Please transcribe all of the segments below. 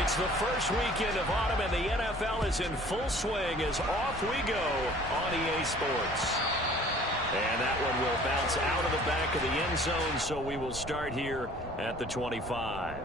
It's the first weekend of autumn, and the NFL is in full swing as off we go on EA Sports. And that one will bounce out of the back of the end zone, so we will start here at the 25.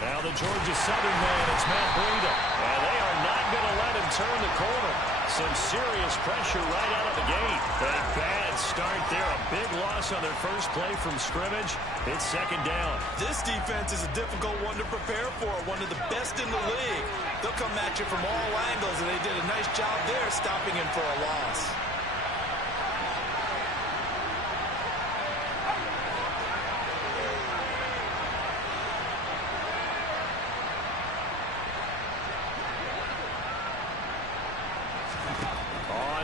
Now the Georgia Southern man, it's Matt Breida. And they are not going to let him turn the corner. Some serious pressure right out of the gate. A bad start there. A big loss on their first play from scrimmage. It's second down. This defense is a difficult one to prepare for. One of the best in the league. They'll come at you from all angles, and they did a nice job there stopping him for a loss.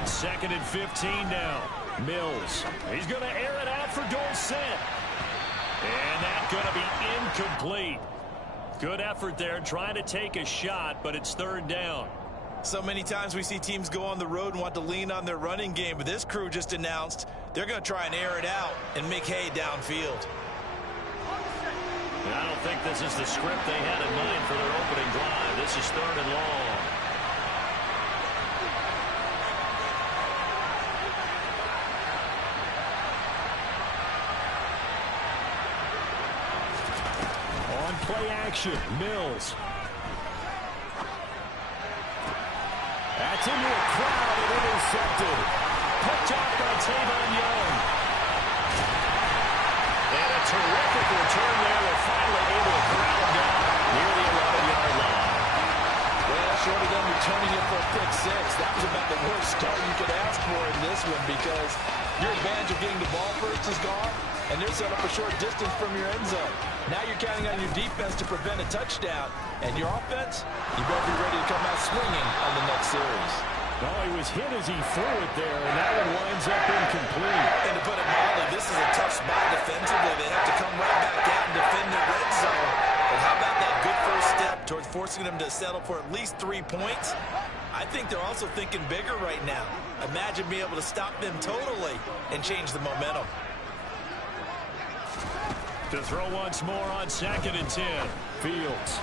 Second and 15 now. Mills. He's going to air it out for Dorsett. And that's going to be incomplete. Good effort there trying to take a shot, but it's third down. So many times we see teams go on the road and want to lean on their running game, but this crew just announced they're going to try and air it out and make hay downfield. And I don't think this is the script they had in mind for their opening drive. This is third and long. Play action. Mills. That's into a crowd and intercepted. Picked off by Tavon Young. And a terrific return there. They're finally able to corral him down near the 11-yard line. Well, short of them returning it for a pick six, that was about the worst start you could ask for in this one because your advantage of getting the ball first is gone, and they're set up a short distance from your end zone. Now you're counting on your defense to prevent a touchdown, and your offense, you better be ready to come out swinging on the next series. Oh, he was hit as he threw it there, and that one winds up incomplete. And to put it mildly, this is a tough spot defensively. They have to come right back out and defend the red zone. But how about that good first step towards forcing them to settle for at least 3 points? I think they're also thinking bigger right now. Imagine being able to stop them totally and change the momentum. To throw once more on second and 10. Fields.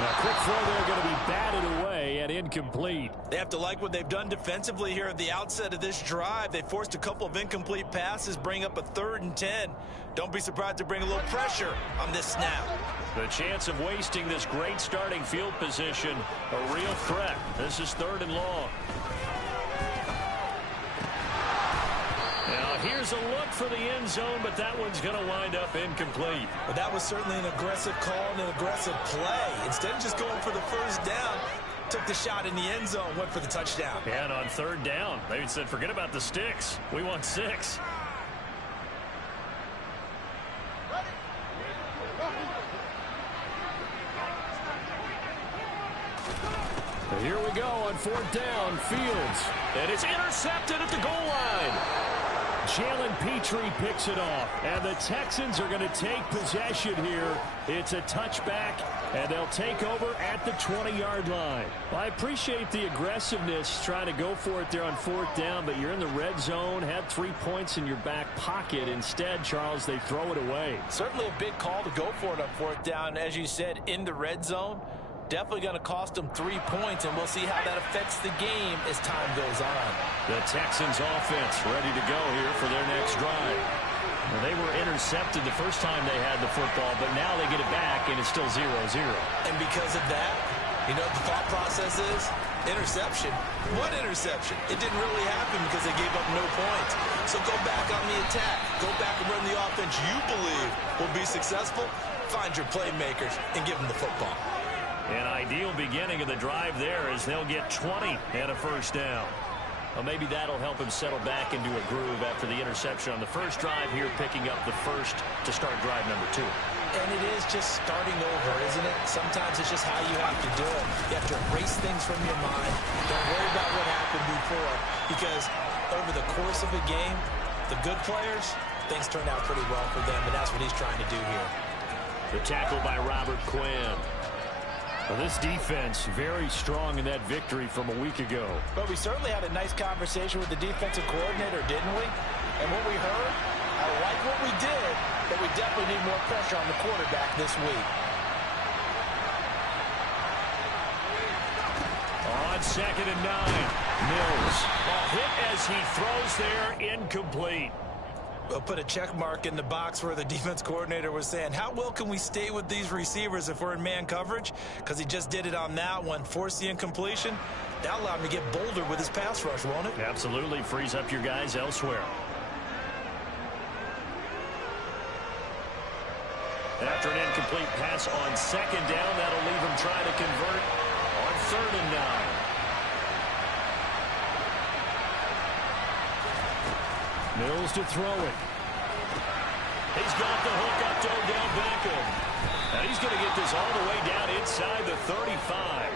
A quick throw there going to be batted away and incomplete. They have to like what they've done defensively here at the outset of this drive. They forced a couple of incomplete passes, bring up a 3rd and 10. Don't be surprised to bring a little pressure on this snap. The chance of wasting this great starting field position, a real threat. This is third and long. Now here's a look for the end zone, but that one's going to wind up incomplete. Well, that was certainly an aggressive call and an aggressive play. Instead of just going for the first down, took the shot in the end zone, went for the touchdown. And on third down, they said, forget about the sticks. We want 6. Here we go on fourth down. Fields. And it's intercepted at the goal line. Jalen Petrie picks it off. And the Texans are going to take possession here. It's a touchback, and they'll take over at the 20-yard line. Well, I appreciate the aggressiveness trying to go for it there on fourth down, but you're in the red zone, had 3 points in your back pocket. Instead, Charles, they throw it away. Certainly a big call to go for it on fourth down. As you said, in the red zone. Definitely going to cost them 3 points, and we'll see how that affects the game as time goes on. The Texans offense ready to go here for their next drive. Well, they were intercepted the first time they had the football, but now they get it back, and it's still 0-0. And because of that, you know what the thought process is? Interception. What interception? It didn't really happen because they gave up no points. So go back on the attack. Go back and run the offense you believe will be successful. Find your playmakers and give them the football. An ideal beginning of the drive there as they'll get 20 and a first down. Well, maybe that'll help him settle back into a groove after the interception on the first drive here, picking up the first to start drive number 2. And it is just starting over, isn't it? Sometimes it's just how you have to do it. You have to erase things from your mind. Don't worry about what happened before, because over the course of a game, the good players, things turn out pretty well for them, and that's what he's trying to do here. The tackle by Robert Quinn. Well, this defense very strong in that victory from a week ago. But we certainly had a nice conversation with the defensive coordinator, didn't we? And what we heard, I like what we did, but we definitely need more pressure on the quarterback this week. On 2nd and 9, Mills. Ball hit as he throws there, incomplete. We'll put a check mark in the box where the defense coordinator was saying, how well can we stay with these receivers if we're in man coverage? Because he just did it on that one, forced the incompletion. That allowed him to get bolder with his pass rush, won't it? Absolutely, frees up your guys elsewhere. After an incomplete pass on 2nd down, that'll leave him trying to convert on 3rd and 9. Mills to throw it. He's got the hook up to Odell Beckham. And he's going to get this all the way down inside the 35.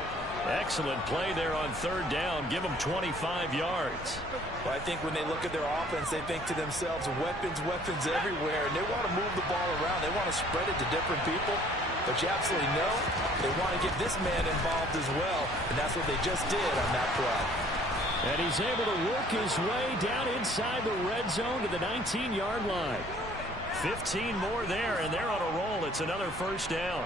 Excellent play there on 3rd down. Give them 25 yards. Well, I think when they look at their offense, they think to themselves, weapons everywhere, and they want to move the ball around. They want to spread it to different people. But you absolutely know they want to get this man involved as well, and that's what they just did on that play. And he's able to work his way down inside the red zone to the 19-yard line. 15 more there, and they're on a roll. It's another 1st down.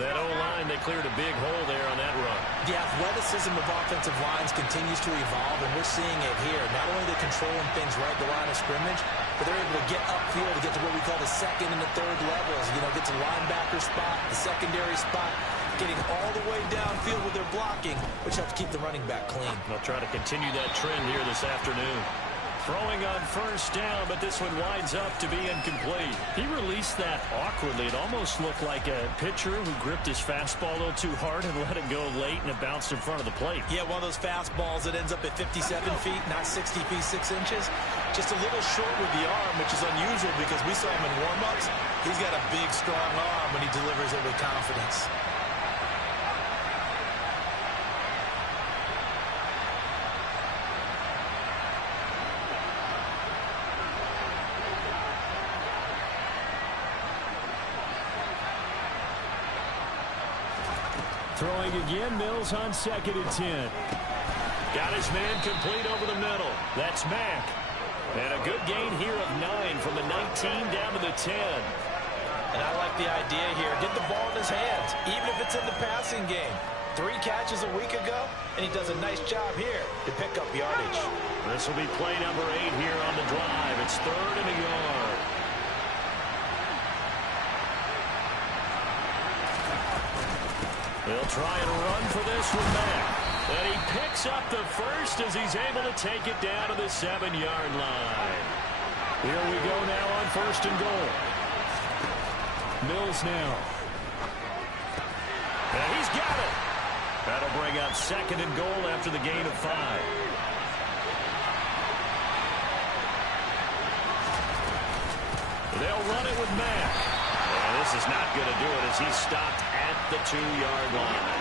That O-line, they cleared a big hole there on that run. The athleticism of offensive lines continues to evolve, and we're seeing it here. Not only are they controlling things right at the line of scrimmage, but they're able to get upfield to get to what we call the 2nd and the 3rd levels. You know, get to linebacker spot, the secondary spot, getting all the way downfield with their blocking, which helps keep the running back clean. They'll try to continue that trend here this afternoon. Throwing on 1st down, but this one winds up to be incomplete. He released that awkwardly. It almost looked like a pitcher who gripped his fastball a little too hard and let it go late, and it bounced in front of the plate. Yeah, one of those fastballs that ends up at 57 feet, not 60 feet, 6 inches. Just a little short with the arm, which is unusual because we saw him in warm-ups. He's got a big, strong arm when he delivers it with confidence. Throwing again, Mills on 2nd and 10. Got his man complete over the middle. That's Mack. And a good gain here of 9 from the 19 down to the 10. And I like the idea here. Get the ball in his hands, even if it's in the passing game. 3 catches a week ago, and he does a nice job here to pick up yardage. This will be play number 8 here on the drive. It's 3rd and a yard. They'll try and run for this with Mack. And he picks up the first as he's able to take it down to the 7-yard line. Here we go now on 1st and goal. Mills now. And he's got it. That'll bring up 2nd and goal after the gain of 5. They'll run it with Mack. And this is not going to do it as he's stopped at the 2-yard line.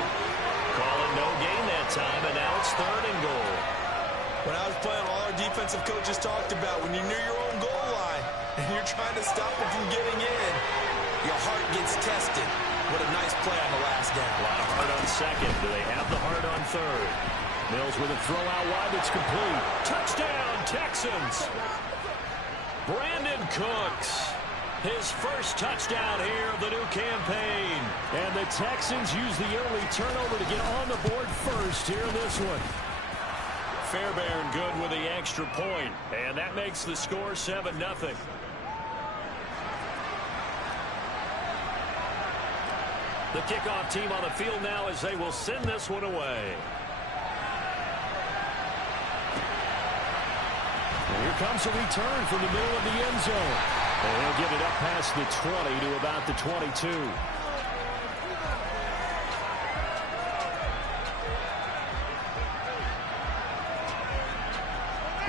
Calling no gain that time, and now it's 3rd and goal. When I was playing, all our defensive coaches talked about when you're near your own goal line and you're trying to stop it from getting in, your heart gets tested. What a nice play on the last down. A lot of heart on 2nd. Do they have the heart on 3rd? Mills with a throw out wide that's complete. Touchdown, Texans! Brandon Cooks. His first touchdown here of the new campaign. And the Texans use the early turnover to get on the board first here in this one. Fairbairn good with the extra point. And that makes the score 7-0. The kickoff team on the field now as they will send this one away. And here comes a return from the middle of the end zone. And he'll get it up past the 20 to about the 22.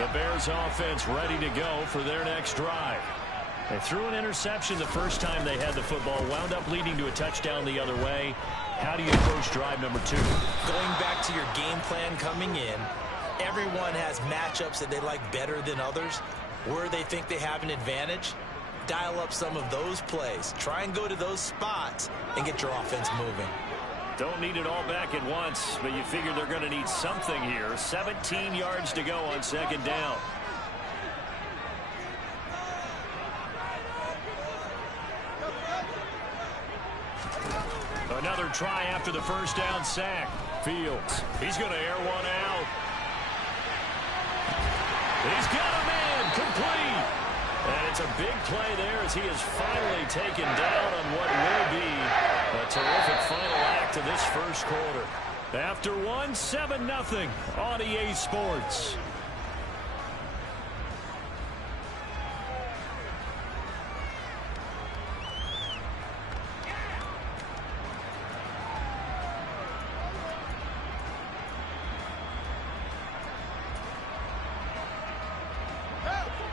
The Bears offense ready to go for their next drive. They threw an interception the first time they had the football, wound up leading to a touchdown the other way. How do you approach drive number 2? Going back to your game plan coming in, everyone has matchups that they like better than others. Where they think they have an advantage, dial up some of those plays. Try and go to those spots and get your offense moving. Don't need it all back at once, but you figure they're going to need something here. 17 yards to go on second down. Another try after the first down sack. Fields. He's going to air one out. He's got a man complete. And it's a big play there as he is finally taken down on what will be a terrific final act of this first quarter. After 7-0 on EA Sports.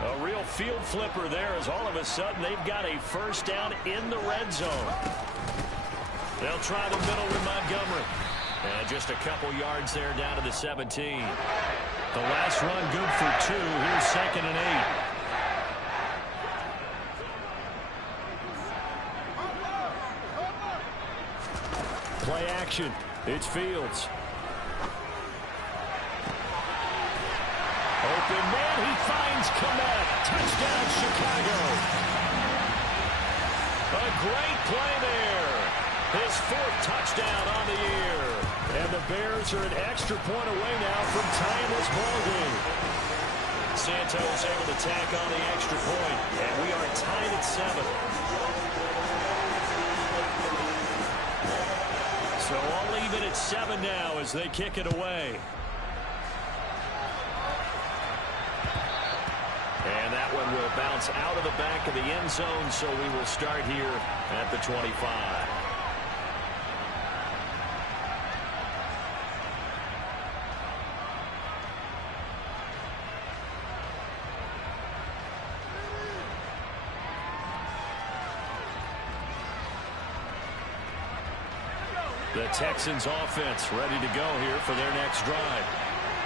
A real field flipper there as all of a sudden they've got a first down in the red zone. They'll try the middle with Montgomery. And just a couple yards there down to the 17. The last run good for 2. Here's 2nd and 8. Play action. It's Fields. Open man, he finds Kmet. Touchdown, Chicago. A great play there. His 4th touchdown on the year. And the Bears are an extra point away now from tying this ball game. Santos able to tack on the extra point. And we are tied at 7. So all even at 7 now as they kick it away. And that one will bounce out of the back of the end zone, so we will start here at the 25. The Texans offense ready to go here for their next drive.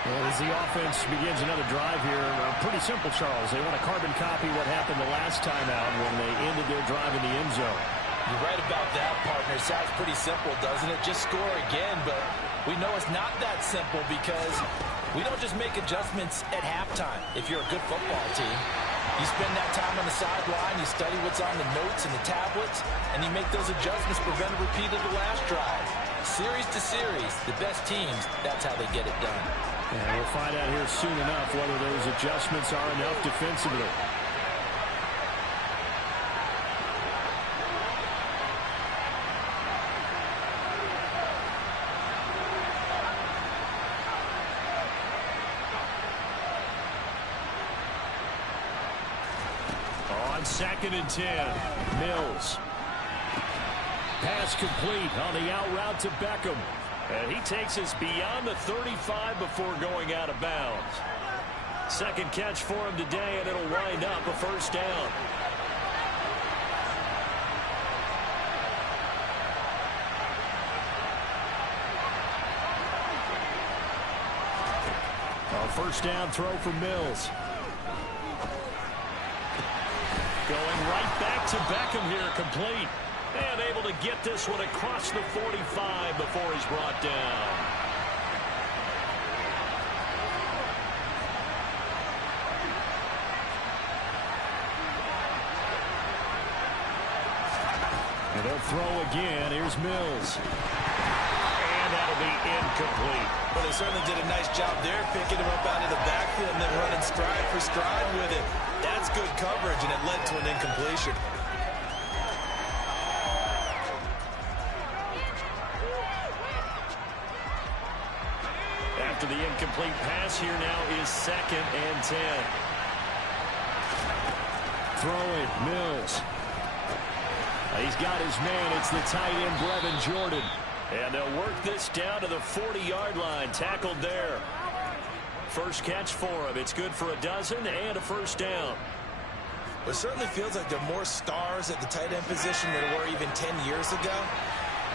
Well, as the offense begins another drive here, pretty simple, Charles. They want to carbon copy what happened the last time out when they ended their drive in the end zone. You're right about that, partner. Sounds pretty simple, doesn't it? Just score again, but we know it's not that simple because we don't just make adjustments at halftime if you're a good football team. You spend that time on the sideline, you study what's on the notes and the tablets, and you make those adjustments to prevent a repeat of the last drive. Series to series, the best teams, that's how they get it done. And we'll find out here soon enough whether those adjustments are enough defensively. On 2nd and 10, Mills. Pass complete on the out route to Beckham. And he takes us beyond the 35 before going out of bounds. Second catch for him today, and it'll wind up a first down. A first down throw for Mills. Going right back to Beckham here, complete. And able to get this one across the 45 before he's brought down. And they'll throw again. Here's Mills. And that'll be incomplete. Well, they certainly did a nice job there, picking him up out of the backfield and then running stride for stride with it. That's good coverage, and it led to an incompletion. After the incomplete pass, here now is 2nd and 10. Throwing, Mills. He's got his man. It's the tight end, Brevin Jordan. And they'll work this down to the 40-yard line. Tackled there. First catch for him. It's good for a dozen and a first down. It certainly feels like there are more stars at the tight end position than there were even 10 years ago.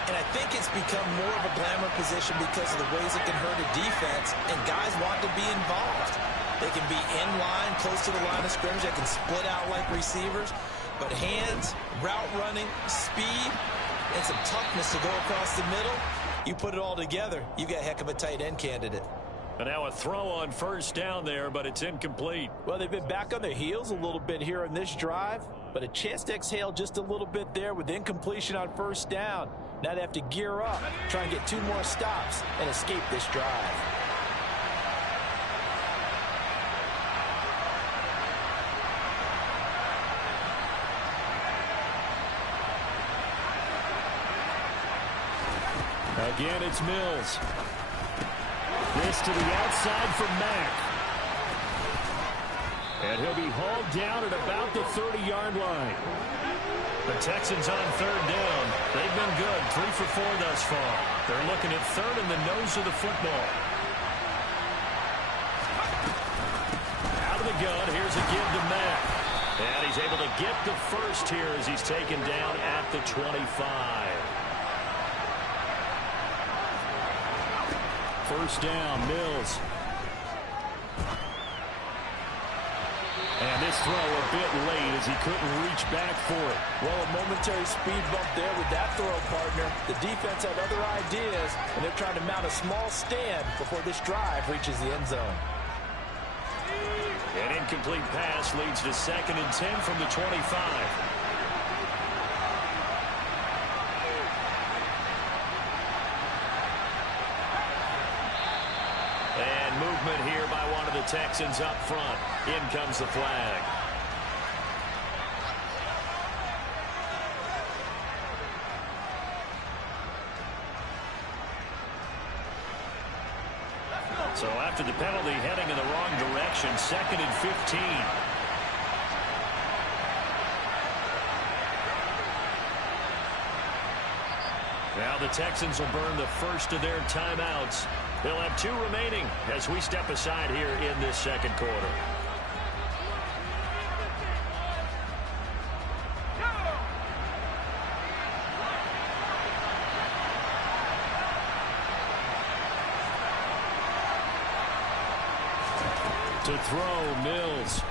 And I think it's become more of a glamour position because of the ways it can hurt a defense, and guys want to be involved. They can be in line, close to the line of scrimmage. They can split out like receivers. But hands, route running, speed, and some toughness to go across the middle, you put it all together, you got a heck of a tight end candidate. And now a throw on first down there, but it's incomplete. Well, they've been back on their heels a little bit here in this drive, but a chance to exhale just a little bit there with incompletion on first down. Now they have to gear up, try and get 2 more stops, and escape this drive. Again, it's Mills. This to the outside for Mack. And he'll be hauled down at about the 30-yard line. The Texans on third down. They've been good, 3 for 4 thus far. They're looking at third in the nose of the football. Out of the gun, here's a give to Mack. And he's able to get the first here as he's taken down at the 25. First down, Mills. And this throw a bit late as he couldn't reach back for it. Well, a momentary speed bump there with that throw, partner. The defense had other ideas, and they're trying to mount a small stand before this drive reaches the end zone. An incomplete pass leads to 2nd and 10 from the 25. Movement here by one of the Texans up front. In comes the flag. So after the penalty, heading in the wrong direction, 2nd and 15. Now the Texans will burn the first of their timeouts. They'll have 2 remaining as we step aside here in this second quarter. To throw, Mills.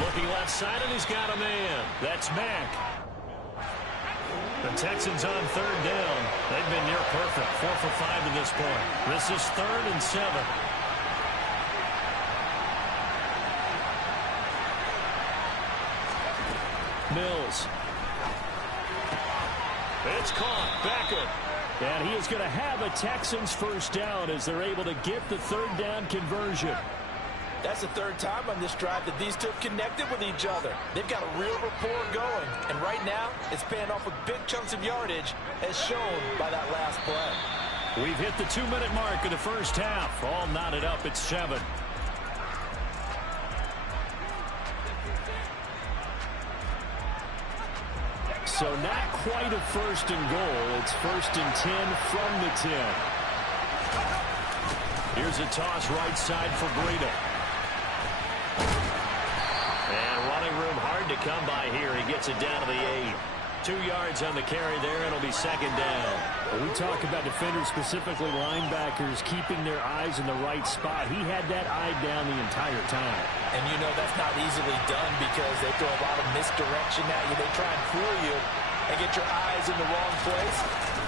Looking left side, and he's got a man. That's Mack. The Texans on third down. They've been near perfect, 4 for 5 to this point. This is 3rd and 7. Mills. It's caught. Beckett. And he is going to have a Texans first down as they're able to get the third down conversion. That's the 3rd time on this drive that these 2 have connected with each other. They've got a real rapport going. And right now, it's paying off with big chunks of yardage, as shown by that last play. We've hit the 2-minute mark of the first half. All knotted up at 7. So not quite a 1st and goal. It's 1st and 10 from the 10. Here's a toss right side for Breida. And running room hard to come by here. He gets it down to the 8. 2 yards on the carry there, and it'll be 2nd down. When we talk about defenders, specifically linebackers, keeping their eyes in the right spot. He had that eye down the entire time. And you know that's not easily done because they throw a lot of misdirection at you. They try and fool you and get your eyes in the wrong place.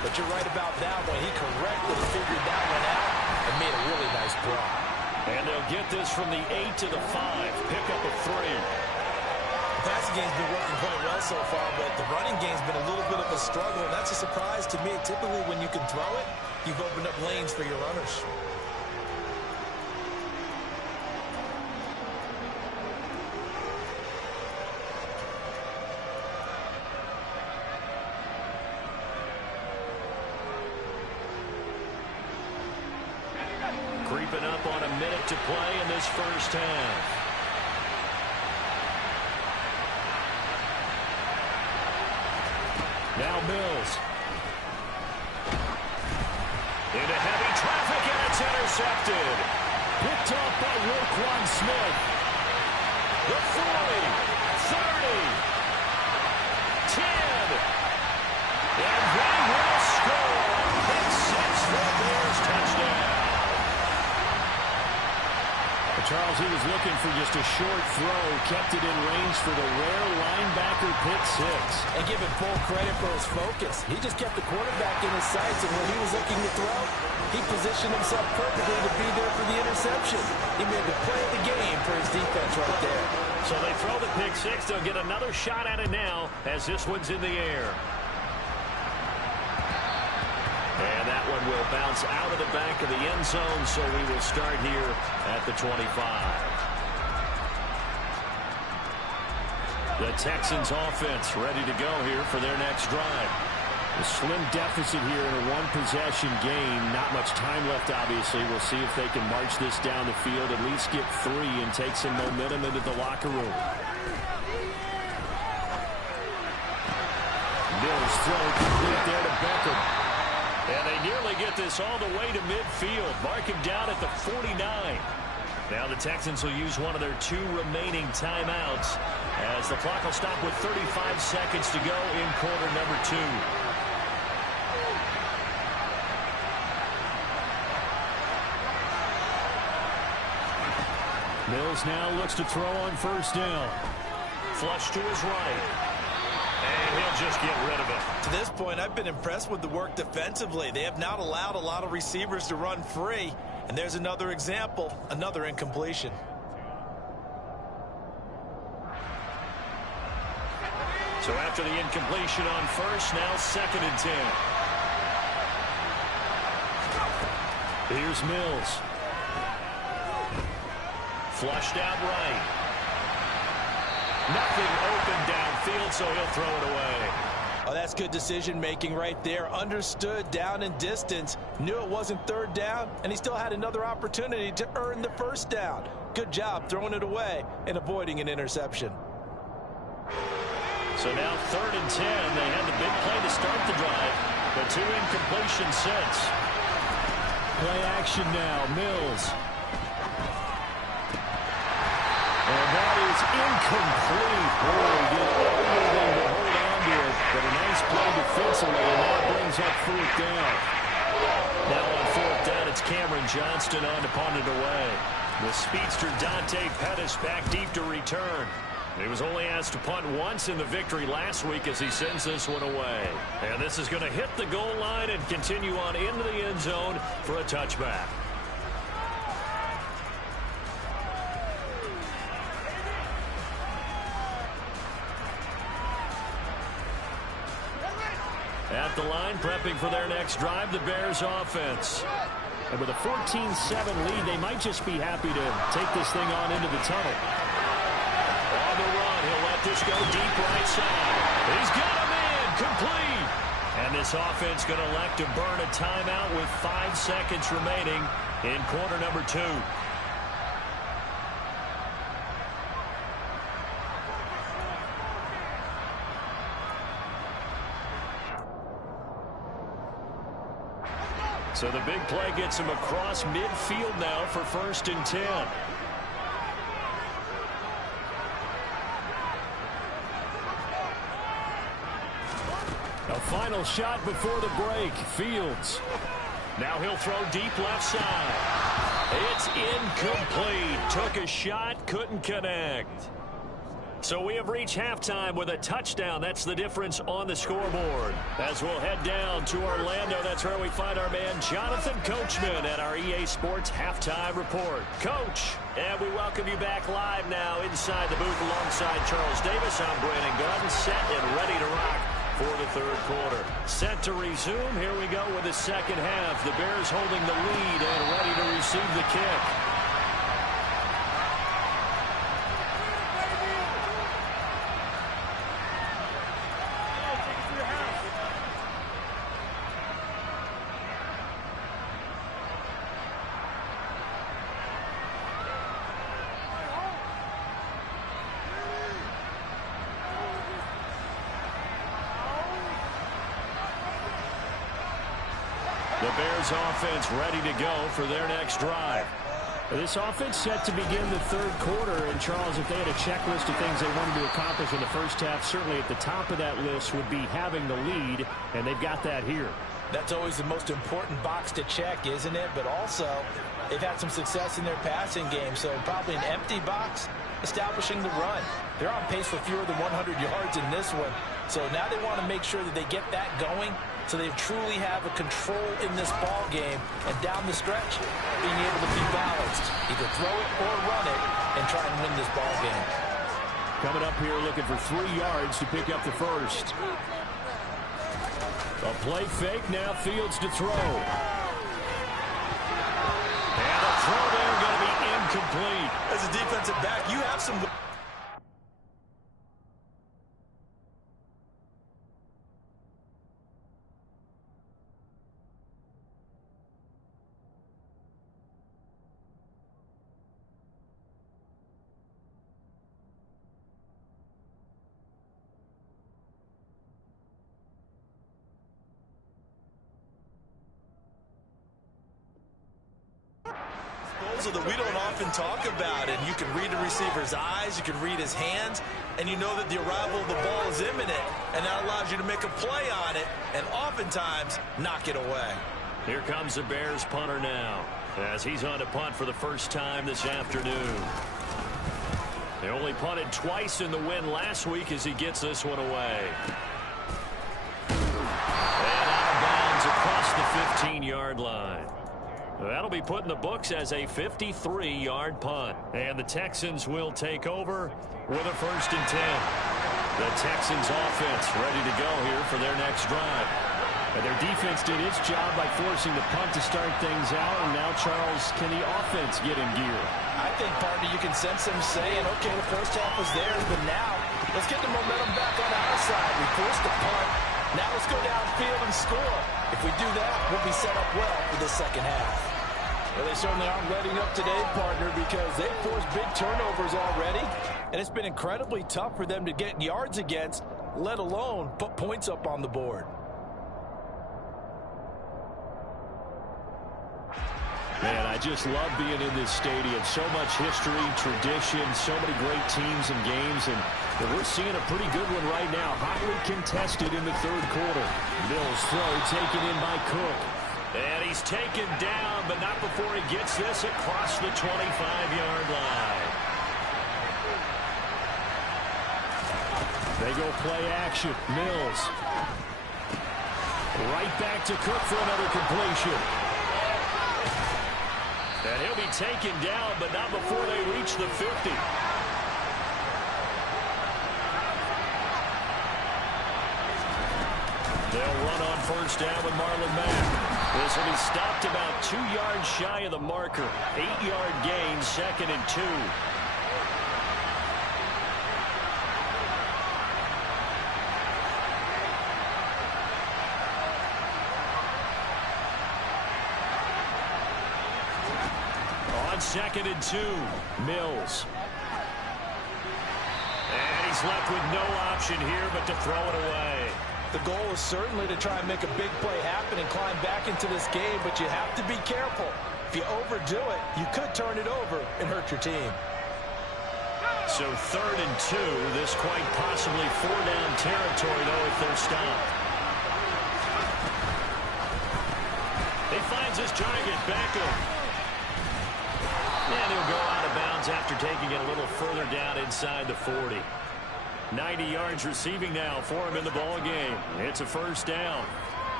But you're right about that one. He correctly figured that one out and made a really nice throw. And they'll get this from the 8 to the 5. Pick up a 3. The passing game's been working quite well so far, but the running game's been a little bit of a struggle, and that's a surprise to me. Typically, when you can throw it, you've opened up lanes for your runners. Creeping up on a minute to play in this first half. Now Mills. Into heavy traffic, and it's intercepted. Picked off by Roquan Smith. The 40, 30, 10. And they will score. Pick six for the Bears. Touchdown. Charles, he was looking for just a short throw, kept it in range for the rare linebacker pick six. And give him full credit for his focus. He just kept the quarterback in his sights, and when he was looking to throw, he positioned himself perfectly to be there for the interception. He made the play of the game for his defense right there. So they throw the pick six. They'll get another shot at it now as this one's in the air. And that one will bounce out of the back of the end zone, so we will start here at the 25. The Texans offense ready to go here for their next drive. A slim deficit here in a one-possession game. Not much time left, obviously. We'll see if they can march this down the field, at least get 3 and take some momentum into the locker room. Mills throw complete there to Beckham. And they nearly get this all the way to midfield. Mark him down at the 49. Now the Texans will use one of their 2 remaining timeouts as the clock will stop with 35 seconds to go in quarter number 2. Mills now looks to throw on first down. Flush to his right. And he'll just get rid of it. To this point, I've been impressed with the work defensively. They have not allowed a lot of receivers to run free. And there's another example, another incompletion. So after the incompletion on first, now 2nd and 10. Here's Mills. Flushed out right. Nothing open downfield, so he'll throw it away. Oh, that's good decision-making right there. Understood down and distance. Knew it wasn't 3rd down, and he still had another opportunity to earn the 1st down. Good job throwing it away and avoiding an interception. So now 3rd and 10. They had the big play to start the drive, but 2 incompletions since. Play action now. Mills. And that is incomplete. Boy, he did everything to hold on to it, but a nice play defensively, and that brings up 4th down. Now on 4th down, it's Cameron Johnston on to punt it away. The speedster Dante Pettis back deep to return. He was only asked to punt once in the victory last week as he sends this one away. And this is going to hit the goal line and continue on into the end zone for a touchback. At the line, prepping for their next drive, the Bears offense. And with a 14-7 lead, they might just be happy to take this thing on into the tunnel. On the run, he'll let this go deep right side. He's got him in, complete. And this offense going to elect to burn a timeout with 5 seconds remaining in quarter number 2. So the big play gets him across midfield now for 1st and 10. A final shot before the break. Fields. Now he'll throw deep left side. It's incomplete. Took a shot, couldn't connect. So we have reached halftime with a touchdown. That's the difference on the scoreboard. As we'll head down to Orlando, that's where we find our man Jonathan Coachman at our EA Sports Halftime Report. Coach, and we welcome you back live now inside the booth alongside Charles Davis. I'm Brandon Gaudin, set and ready to rock for the 3rd quarter. Set to resume. Here we go with the 2nd half. The Bears holding the lead and ready to receive the kick. The Bears offense ready to go for their next drive. This offense set to begin the third quarter. And, Charles, if they had a checklist of things they wanted to accomplish in the first half, certainly at the top of that list would be having the lead, and they've got that here. That's always the most important box to check, isn't it? But also, they've had some success in their passing game, so probably an empty box establishing the run. They're on pace for fewer than 100 yards in this one, so now they want to make sure that they get that going so they truly have a control in this ball game, and down the stretch, being able to be balanced, either throw it or run it and try and win this ball game. Coming up here looking for 3 yards to pick up the first. A play fake, now Fields to throw. And the throw there going to be incomplete. As a defensive back, you have some... that we don't often talk about, and you can read the receiver's eyes, you can read his hands, and you know that the arrival of the ball is imminent, and that allows you to make a play on it and oftentimes knock it away. Here comes the Bears punter now as he's on to punt for the first time this afternoon. They only punted twice in the win last week as he gets this one away. And out of bounds across the 15-yard line. That'll be put in the books as a 53-yard punt. And the Texans will take over with a 1st and 10. The Texans offense ready to go here for their next drive. And their defense did its job by forcing the punt to start things out. And now, Charles, can the offense get in gear? I think, partner, you can sense them saying, okay, the first half was theirs, but now let's get the momentum back on our side. We forced the punt. Now let's go downfield and score. If we do that, we'll be set up well for the second half. Well, they certainly aren't letting up today, partner, because they've forced big turnovers already, and it's been incredibly tough for them to get yards against, let alone put points up on the board. Man, I just love being in this stadium. So much history, tradition, so many great teams and games, and we're seeing a pretty good one right now. Hotly contested in the third quarter. Mills throw taken in by Cook. And he's taken down, but not before he gets this across the 25-yard line. They go play action. Mills. Right back to Cook for another completion. And he'll be taken down, but not before they reach the 50. They'll run on 1st down with Marlon Mack. This will be stopped about 2 yards shy of the marker. 8-yard gain, 2nd and 2. On 2nd and 2, Mills. And he's left with no option here but to throw it away. The goal is certainly to try and make a big play happen and climb back into this game, but you have to be careful. If you overdo it, you could turn it over and hurt your team. So 3rd and 2, this quite possibly 4-down territory, though, if they're stopped. He finds his target, Beckham. And he'll go out of bounds after taking it a little further down inside the 40. 90 yards receiving now for him in the ball game. It's a 1st down.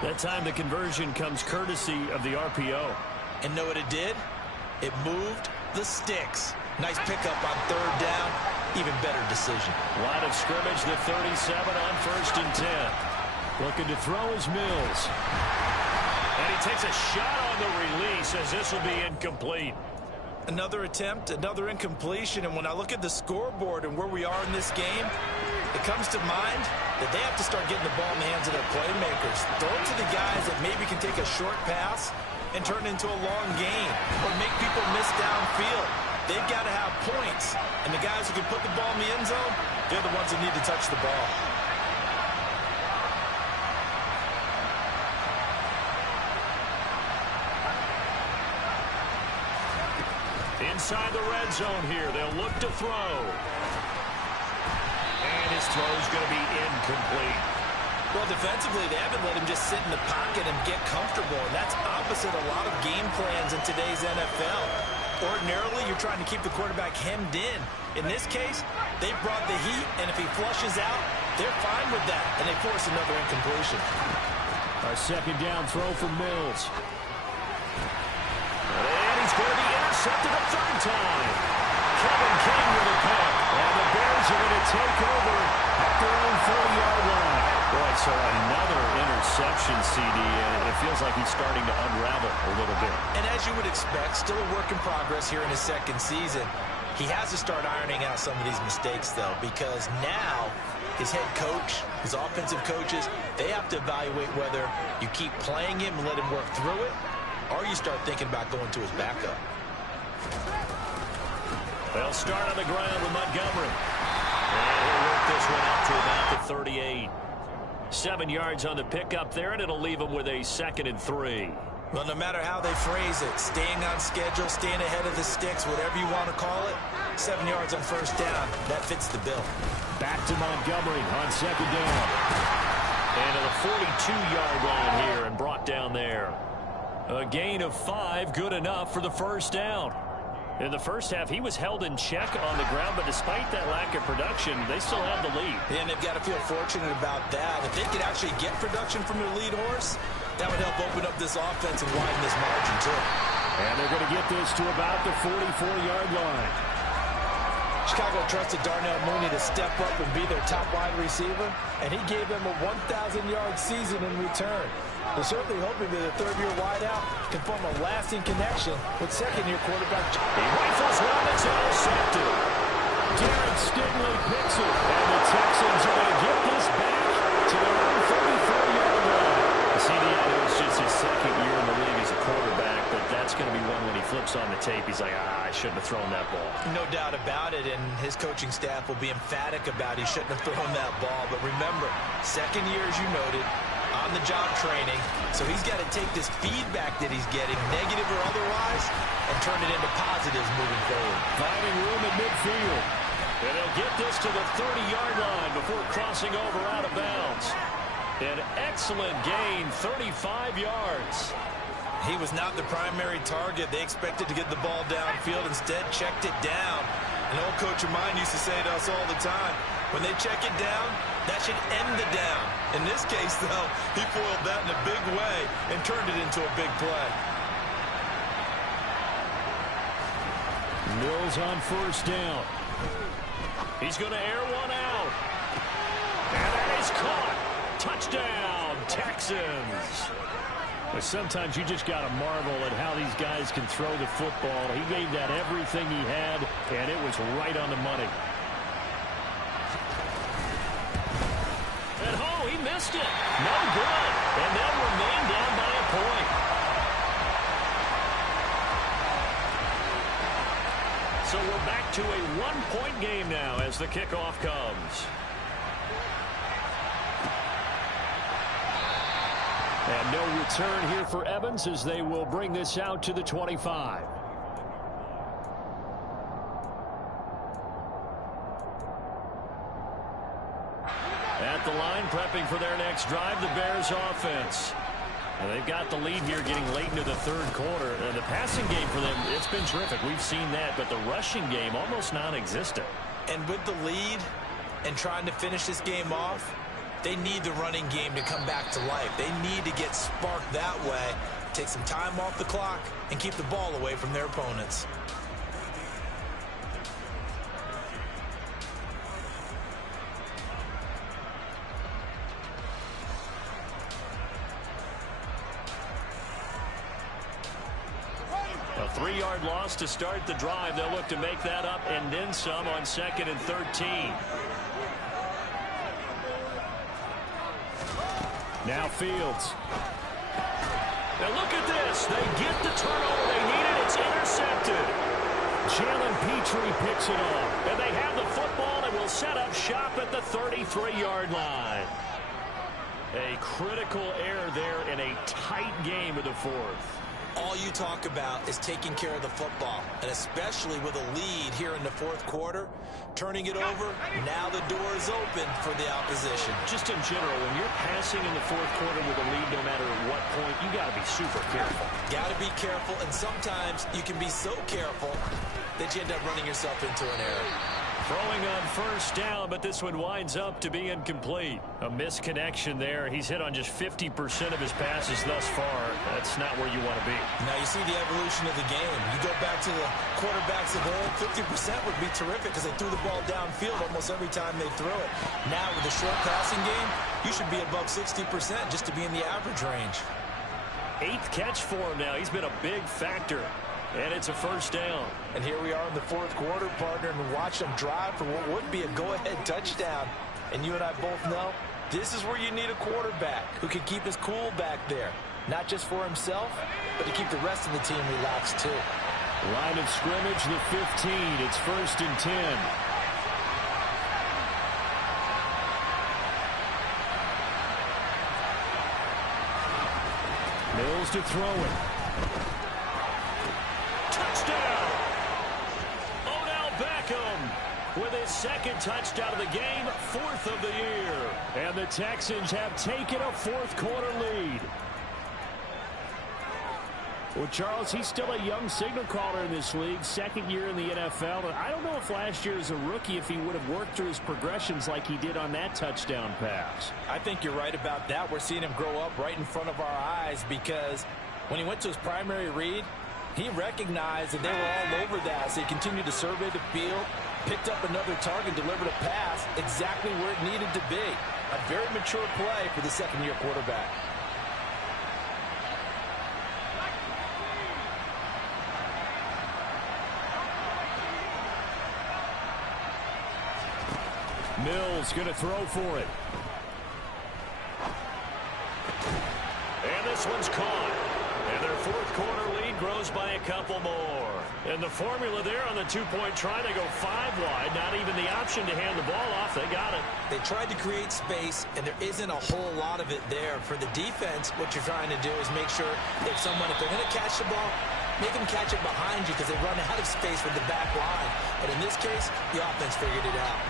That time the conversion comes courtesy of the RPO. And know what it did? It moved the sticks. Nice pickup on 3rd down. Even better decision. Line of scrimmage, the 37 on 1st and 10. Looking to throw is Mills. And he takes a shot on the release as this will be incomplete. Another attempt, another incompletion, and when I look at the scoreboard and where we are in this game, it comes to mind that they have to start getting the ball in the hands of their playmakers. Throw it to the guys that maybe can take a short pass and turn it into a long gain or make people miss downfield. They've got to have points, and the guys who can put the ball in the end zone, they're the ones that need to touch the ball. inside the red zone here. They'll look to throw. And his throw's going to be incomplete. Well, defensively, they haven't let him just sit in the pocket and get comfortable, and that's opposite a lot of game plans in today's NFL. Ordinarily, you're trying to keep the quarterback hemmed in. In this case, they brought the heat, and if he flushes out, they're fine with that, and they force another incompletion. A second down throw for Mills. And he's going to be intercepted a third time. Kevin King with a pick. And the Bears are going to take over at their own 40-yard line. Boy, so another interception, CD, and it feels like he's starting to unravel a little bit. And as you would expect, still a work in progress here in his second season. He has to start ironing out some of these mistakes, though, because now his head coach, his offensive coaches, they have to evaluate whether you keep playing him and let him work through it, or you start thinking about going to his backup. They'll start on the ground with Montgomery. And he'll work this one out to about the 38. 7 yards on the pickup there, and it'll leave him with a 2nd and 3. Well, no matter how they phrase it, staying on schedule, staying ahead of the sticks, whatever you want to call it, 7 yards on first down, that fits the bill. Back to Montgomery on 2nd down. And to the 42-yard line here and brought down there. A gain of 5, good enough for the first down. In the first half, he was held in check on the ground, but despite that lack of production, they still have the lead. And they've got to feel fortunate about that. If they could actually get production from their lead horse, that would help open up this offense and widen this margin, too. And they're going to get this to about the 44-yard line. Chicago trusted Darnell Mooney to step up and be their top wide receiver, and he gave them a 1,000-yard season in return. They're certainly hoping that a third-year wideout can form a lasting connection with second-year quarterback. He rifles one, it's intercepted. Derek Stingley picks it, and the Texans are going to get this back to their own 44-yard line. CD, I know it's just his second year in the league as a quarterback, but that's going to be one when he flips on the tape. He's like, I shouldn't have thrown that ball. No doubt about it, and his coaching staff will be emphatic about he shouldn't have thrown that ball. But remember, second year, as you noted, on-the-job training, so he's got to take this feedback that he's getting, negative or otherwise, and turn it into positives moving forward. Finding room at midfield. And they'll get this to the 30-yard line before crossing over out of bounds. An excellent gain, 35 yards. He was not the primary target. They expected to get the ball downfield. Instead, checked it down. An old coach of mine used to say to us all the time, when they check it down, that should end the down. In this case, though, he foiled that in a big way and turned it into a big play. Mills on first down. He's going to air one out. And that is caught. Touchdown, Texans. But sometimes you just got to marvel at how these guys can throw the football. He gave that everything he had, and it was right on the money. And oh, he missed it. No good. And they'll remain down by a point. So we're back to a one-point game now as the kickoff comes. And no return here for Evans as they will bring this out to the 25. At the line, prepping for their next drive, the Bears offense. And they've got the lead here getting late into the third quarter. And the passing game for them, it's been terrific. We've seen that, but the rushing game almost non-existent. And with the lead and trying to finish this game off, they need the running game to come back to life. They need to get sparked that way, take some time off the clock, and keep the ball away from their opponents. A 3-yard loss to start the drive. They'll look to make that up and then some on 2nd and 13. Now Fields. Now look at this. They get the turnover they needed. It's intercepted. Jalen Petrie picks it off. And they have the football and will set up shop at the 33-yard line. A critical error there in a tight game of the fourth. all you talk about is taking care of the football, and especially with a lead here in the fourth quarter, turning it over, now the door is open for the opposition. Just in general, when you're passing in the fourth quarter with a lead, no matter at what point, you got to be super careful. Got to be careful, and sometimes you can be so careful that you end up running yourself into an error. Throwing on first down, but this one winds up to be incomplete. A misconnection there. He's hit on just 50% of his passes thus far. That's not where you want to be. Now you see the evolution of the game. You go back to the quarterbacks of old, 50% would be terrific because they threw the ball downfield almost every time they threw it. Now with the short passing game, you should be above 60% just to be in the average range. 8th catch for him now. He's been a big factor. And it's a first down. And here we are in the fourth quarter, partner, and watch them drive for what would be a go-ahead touchdown. And you and I both know this is where you need a quarterback who can keep his cool back there. Not just for himself, but to keep the rest of the team relaxed too. Line of scrimmage, the 15. It's 1st and 10. Mills to throw it. Touchdown! Odell Beckham with his 2nd touchdown of the game, 4th of the year. And the Texans have taken a fourth quarter lead. Well, Charles, he's still a young signal caller in this league, 2nd year in the NFL. And I don't know if last year as a rookie, if he would have worked through his progressions like he did on that touchdown pass. I think you're right about that. We're seeing him grow up right in front of our eyes because when he went to his primary read, he recognized that they were all over that, so he continued to survey the field, picked up another target, delivered a pass exactly where it needed to be. A very mature play for the second-year quarterback. Mills going to throw for it. And this one's caught. And their fourth quarter lead grows by a couple more. And the formula there on the two-point try, they go 5 wide. Not even the option to hand the ball off. They got it. They tried to create space, and there isn't a whole lot of it there. For the defense, what you're trying to do is make sure if they're going to catch the ball, make them catch it behind you because they run out of space with the back line. But in this case, the offense figured it out.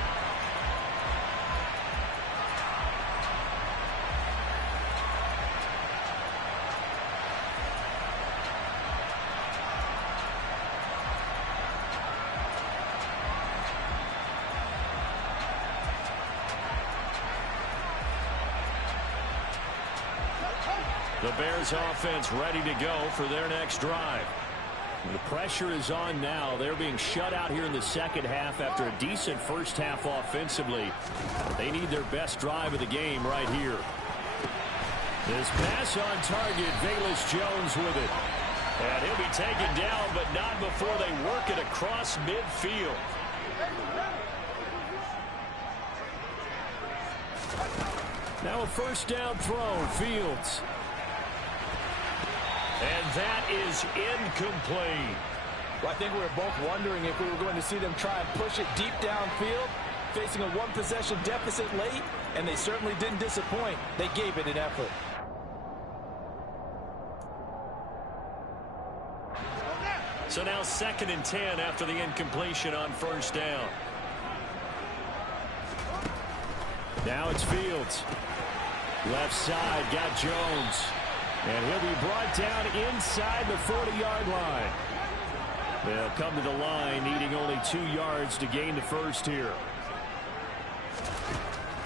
The Bears offense ready to go for their next drive. The pressure is on now. They're being shut out here in the second half after a decent first half offensively. They need their best drive of the game right here. This pass on target, Velus Jones with it. And he'll be taken down, but not before they work it across midfield. Now a first down throw, Fields. And that is incomplete. Well, I think we were both wondering if we were going to see them try and push it deep downfield, facing a one-possession deficit late, and they certainly didn't disappoint. They gave it an effort. So now 2nd and 10 after the incompletion on first down. Now it's Fields. Left side, got Jones. And he'll be brought down inside the 40-yard line. They'll come to the line, needing only 2 yards to gain the first here.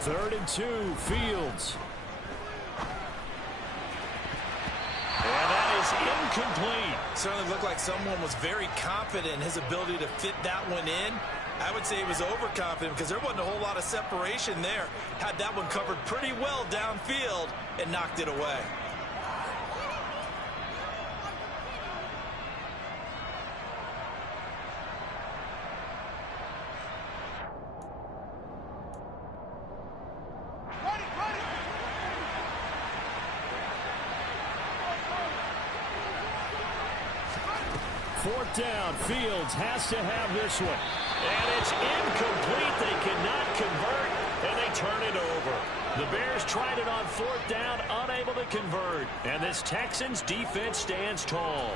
3rd and 2, Fields. And that is incomplete. Certainly looked like someone was very confident in his ability to fit that one in. I would say he was overconfident because there wasn't a whole lot of separation there. Had that one covered pretty well downfield and knocked it away. Fourth down, Fields has to have this one. And it's incomplete. They cannot convert, and they turn it over. The Bears tried it on 4th down, unable to convert. And this Texans defense stands tall.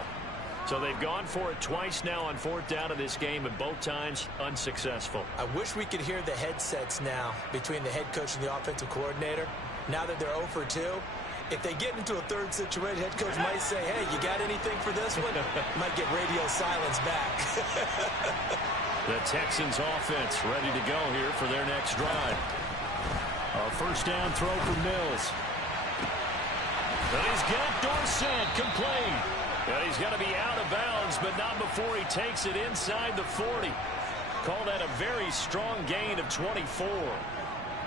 So they've gone for it twice now on 4th down in this game, and both times unsuccessful. I wish we could hear the headsets now between the head coach and the offensive coordinator. Now that they're 0 for 2, if they get into a third situation, head coach might say, hey, you got anything for this one? Might get radio silence back. The Texans offense ready to go here for their next drive. A first down throw for Mills. And he's got Dorsett complete. And he's going to be out of bounds, but not before he takes it inside the 40. Call that a very strong gain of 24.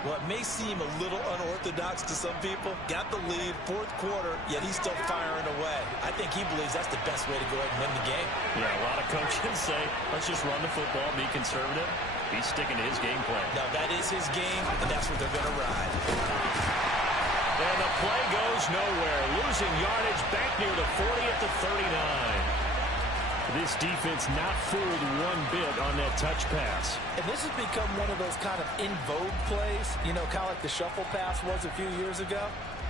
Well, it may seem a little unorthodox to some people. Got the lead, 4th quarter, yet he's still firing away. I think he believes that's the best way to go ahead and win the game. Yeah, a lot of coaches say, let's just run the football, be conservative. He's sticking to his game plan. No, that is his game, and that's what they're going to ride. And the play goes nowhere. Losing yardage back near the 40 at the 39. This defense not fooled one bit on that touch pass. And this has become one of those kind of in vogue plays, you know, kind of like the shuffle pass was a few years ago.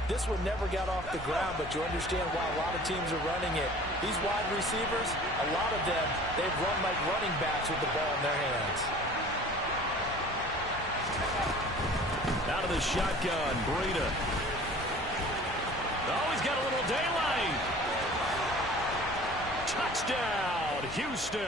This one never got off the ground, but you understand why a lot of teams are running it. These wide receivers, a lot of them, they've run like running backs with the ball in their hands. Out of the shotgun, Breida. Oh, he's got a little daylight. Touchdown, Houston.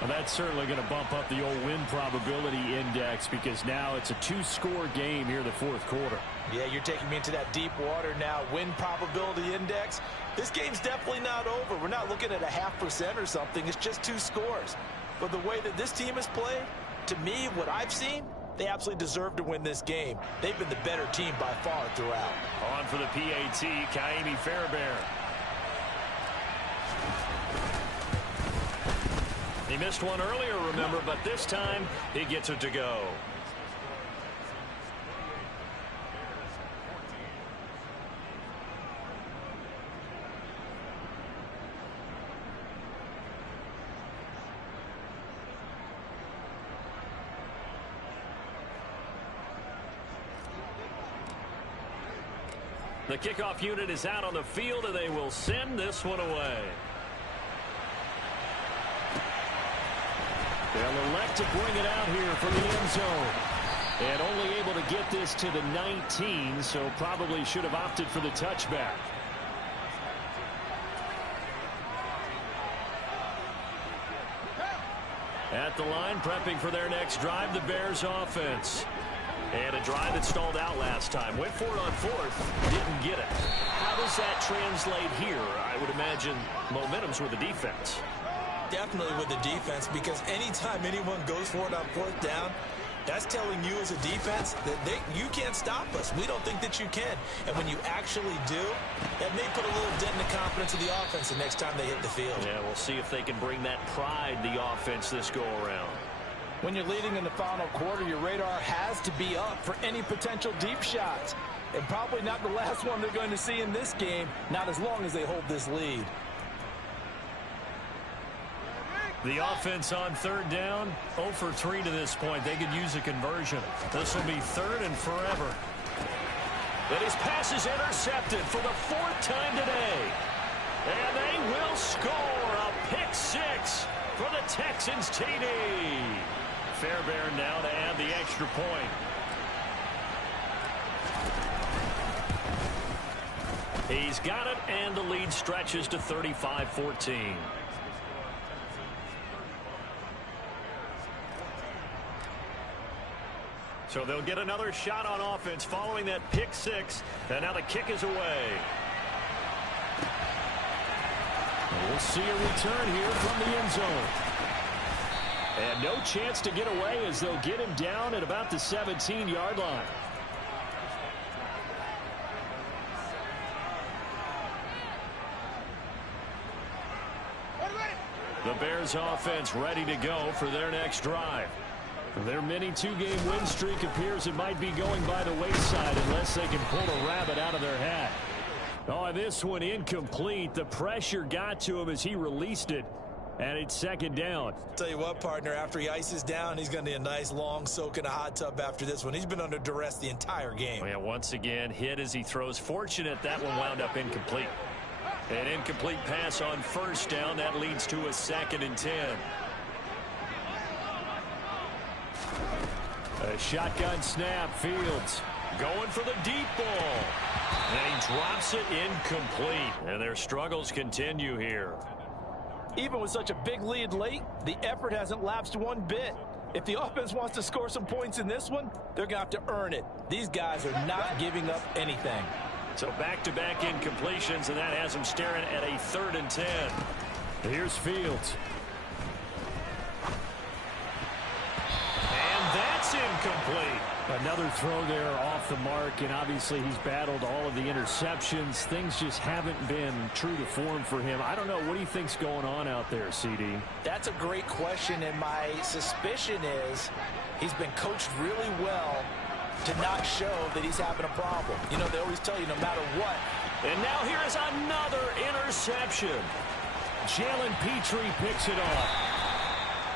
Well, that's certainly going to bump up the old win probability index because now it's a 2-score game here in the 4th quarter. Yeah, you're taking me into that deep water now. Win probability index. This game's definitely not over. We're not looking at a 0.5% or something. It's just 2 scores. But the way that this team has played, to me, what I've seen, they absolutely deserve to win this game. They've been the better team by far throughout. On for the PAT, Ka'imi Fairbairn. He missed one earlier, remember, but this time he gets it to go. The kickoff unit is out on the field, and they will send this one away. They'll elect to bring it out here from the end zone. And only able to get this to the 19, so probably should have opted for the touchback. At the line, prepping for their next drive, the Bears offense. And a drive that stalled out last time. Went for it on 4th, didn't get it. How does that translate here? I would imagine momentum's with the defense. Definitely with the defense, because anytime anyone goes for it on 4th down, that's telling you as a defense that you can't stop us. We don't think that you can. And when you actually do, that may put a little dent in the confidence of the offense the next time they hit the field. Yeah, we'll see if they can bring that pride, the offense, this go-around. When you're leading in the final quarter, your radar has to be up for any potential deep shots. And probably not the last one they're going to see in this game, not as long as they hold this lead. The offense on 3rd down, 0 for 3 to this point. They could use a conversion. This will be 3rd and forever. But his pass is intercepted for the 4th time today. And they will score a pick 6 for the Texans TD. Fairbairn now to add the extra point. He's got it, and the lead stretches to 35-14. So they'll get another shot on offense following that pick 6, and now the kick is away. We'll see a return here from the end zone. And no chance to get away as they'll get him down at about the 17-yard line. The Bears offense ready to go for their next drive. Their mini 2-game win streak appears it might be going by the wayside unless they can pull a rabbit out of their hat. Oh, this one incomplete. The pressure got to him as he released it. And it's second down. Tell you what, partner, after he ices down, he's going to need a nice long soak in a hot tub after this one. He's been under duress the entire game. Oh, yeah, once again, hit as he throws. Fortunate that one wound up incomplete. An incomplete pass on first down. That leads to a 2nd and 10. A shotgun snap. Fields going for the deep ball. And he drops it incomplete. And their struggles continue here. Even with such a big lead late, the effort hasn't lapsed one bit. If the offense wants to score some points in this one, they're going to have to earn it. These guys are not giving up anything. So back-to-back incompletions, and that has them staring at a 3rd and 10. Here's Fields. And that's incomplete. Another throw there off the mark, and obviously he's battled all of the interceptions. Things just haven't been true to form for him. I don't know. What do you think's going on out there, CD? That's a great question, and my suspicion is he's been coached really well to not show that he's having a problem. You know, they always tell you no matter what. And now here is another interception. Jalen Pitre picks it off.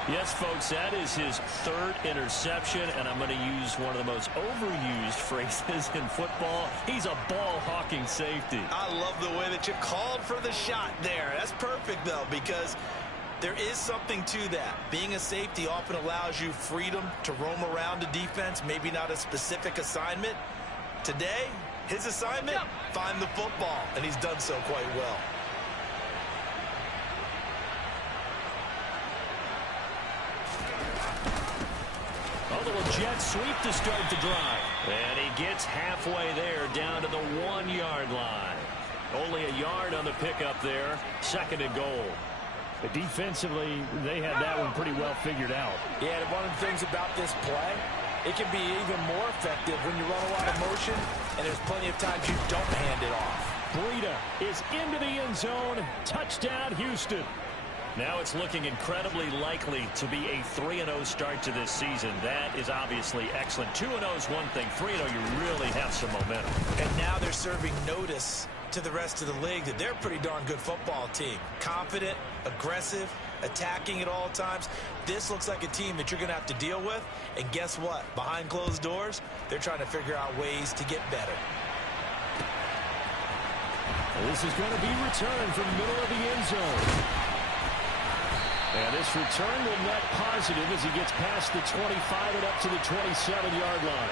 Yes, folks, that is his 3rd interception, and I'm going to use one of the most overused phrases in football. He's a ball-hawking safety. I love the way that you called for the shot there. That's perfect, though, because there is something to that. Being a safety often allows you freedom to roam around a defense, maybe not a specific assignment. Today, his assignment, find the football, and he's done so quite well. A little jet sweep to start the drive. And he gets halfway there down to the 1-yard line. Only a yard on the pickup there. 2nd and goal. But defensively, they had that one pretty well figured out. Yeah, one of the things about this play, it can be even more effective when you run a lot of motion, and there's plenty of times you don't hand it off. Breida is into the end zone. Touchdown, Houston. Now it's looking incredibly likely to be a 3-0 start to this season. That is obviously excellent. 2-0 is one thing. 3-0, you really have some momentum. And now they're serving notice to the rest of the league that they're a pretty darn good football team. Confident, aggressive, attacking at all times. This looks like a team that you're going to have to deal with. And guess what? Behind closed doors, they're trying to figure out ways to get better. This is going to be returned from the middle of the end zone. And this return will net positive as he gets past the 25 and up to the 27-yard line.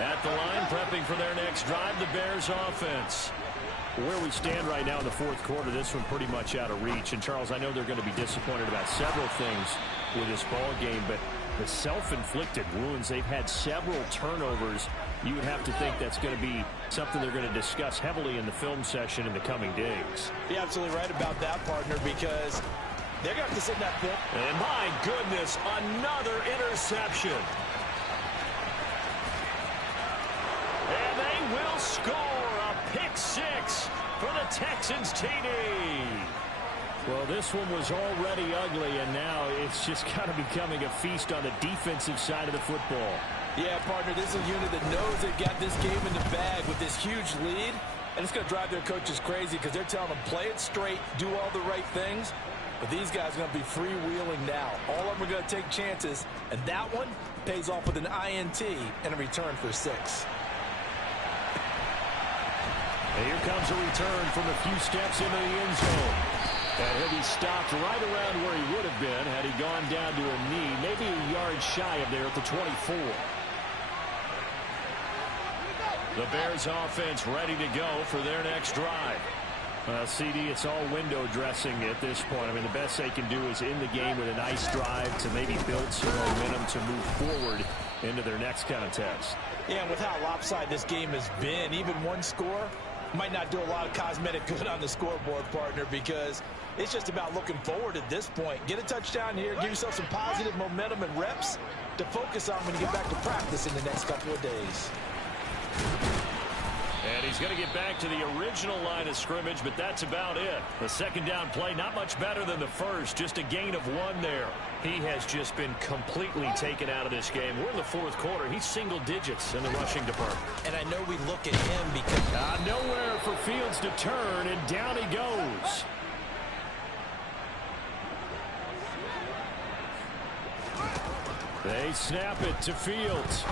At the line, prepping for their next drive, the Bears offense. Where we stand right now in the 4th quarter, this one pretty much out of reach. And, Charles, I know they're going to be disappointed about several things with this ball game, but the self-inflicted wounds, they've had several turnovers. You would have to think that's going to be something they're going to discuss heavily in the film session in the coming days. You're absolutely right about that, partner, because they're going to have to sit in that pit. And my goodness, another interception. And they will score a pick-6 for the Texans TD. Well, this one was already ugly, and now it's just kind of becoming a feast on the defensive side of the football. Yeah, partner, this is a unit that knows they've got this game in the bag with this huge lead, and it's going to drive their coaches crazy because they're telling them play it straight, do all the right things, but these guys are going to be freewheeling now. All of them are going to take chances, and that one pays off with an INT and a return for 6. And here comes a return from a few steps into the end zone. And he'll be stopped right around where he would have been had he gone down to a knee, maybe a yard shy of there at the 24. The Bears offense ready to go for their next drive. CD, it's all window dressing at this point. I mean, the best they can do is in the game with a nice drive to maybe build some momentum to move forward into their next contest. Yeah, and with how lopsided this game has been, even one score might not do a lot of cosmetic good on the scoreboard, partner, because it's just about looking forward at this point. Get a touchdown here, give yourself some positive momentum and reps to focus on when you get back to practice in the next couple of days. And he's going to get back to the original line of scrimmage, but that's about it. The second down play, not much better than the first, just a gain of 1 there. He has just been completely taken out of this game. We're in the fourth quarter. He's single digits in the rushing department. And I know we look at him because nowhere for Fields to turn, and down he goes. They snap it to Fields.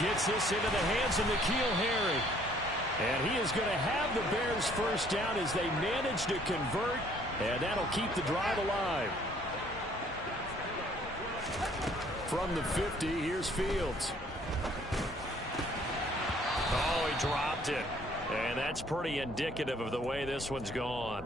Gets this into the hands of N'Keal Harry. And he is going to have the Bears first down as they manage to convert. And that'll keep the drive alive. From the 50, here's Fields. Oh, he dropped it. And that's pretty indicative of the way this one's gone.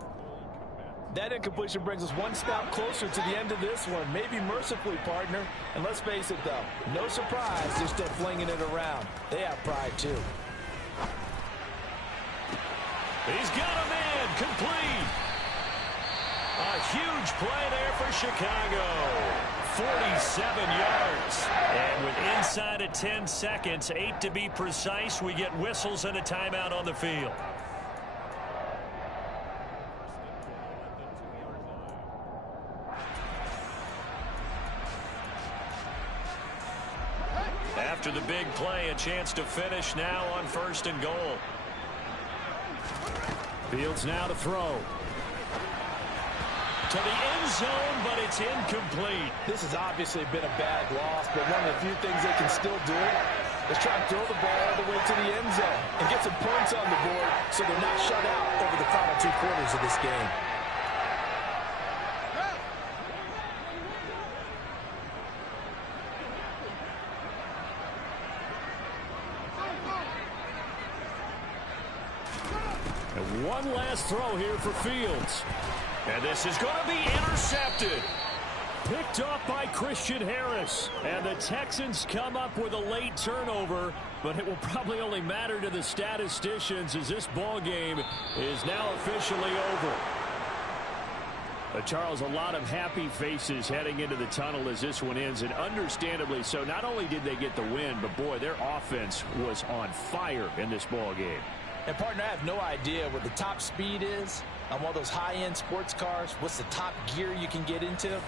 that incompletion brings us one step closer to the end of this one. Maybe mercifully, partner. And let's face it, though, no surprise they're still flinging it around. They have pride, too. He's got a man complete. A huge play there for Chicago. 47 yards. And with inside of 10 seconds, 8 to be precise, we get whistles and a timeout on the field. After the big play, a chance to finish now on 1st and goal. Fields now to throw. To the end zone, but it's incomplete. This has obviously been a bad loss, but one of the few things they can still do is try and throw the ball all the way to the end zone and get some points on the board so they're not shut out over the final 2 quarters of this game. And one last throw here for Fields. And this is going to be intercepted. Picked off by Christian Harris. And the Texans come up with a late turnover, but it will probably only matter to the statisticians as this ball game is now officially over. Charles, a lot of happy faces heading into the tunnel as this one ends, and understandably so. Not only did they get the win, but boy, their offense was on fire in this ball game. And, partner, I have no idea what the top speed is on one of those high-end sports cars. What's the top gear you can get into?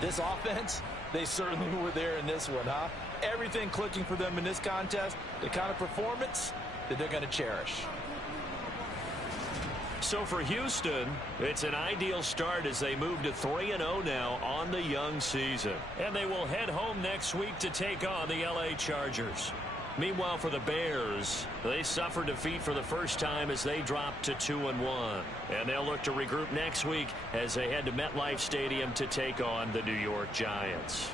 This offense, they certainly were there in this one, huh? Everything clicking for them in this contest, the kind of performance that they're going to cherish. So for Houston, it's an ideal start as they move to 3-0 now on the young season. And they will head home next week to take on the LA Chargers. Meanwhile, for the Bears, they suffered defeat for the first time as they dropped to 2-1. And they'll look to regroup next week as they head to MetLife Stadium to take on the New York Giants.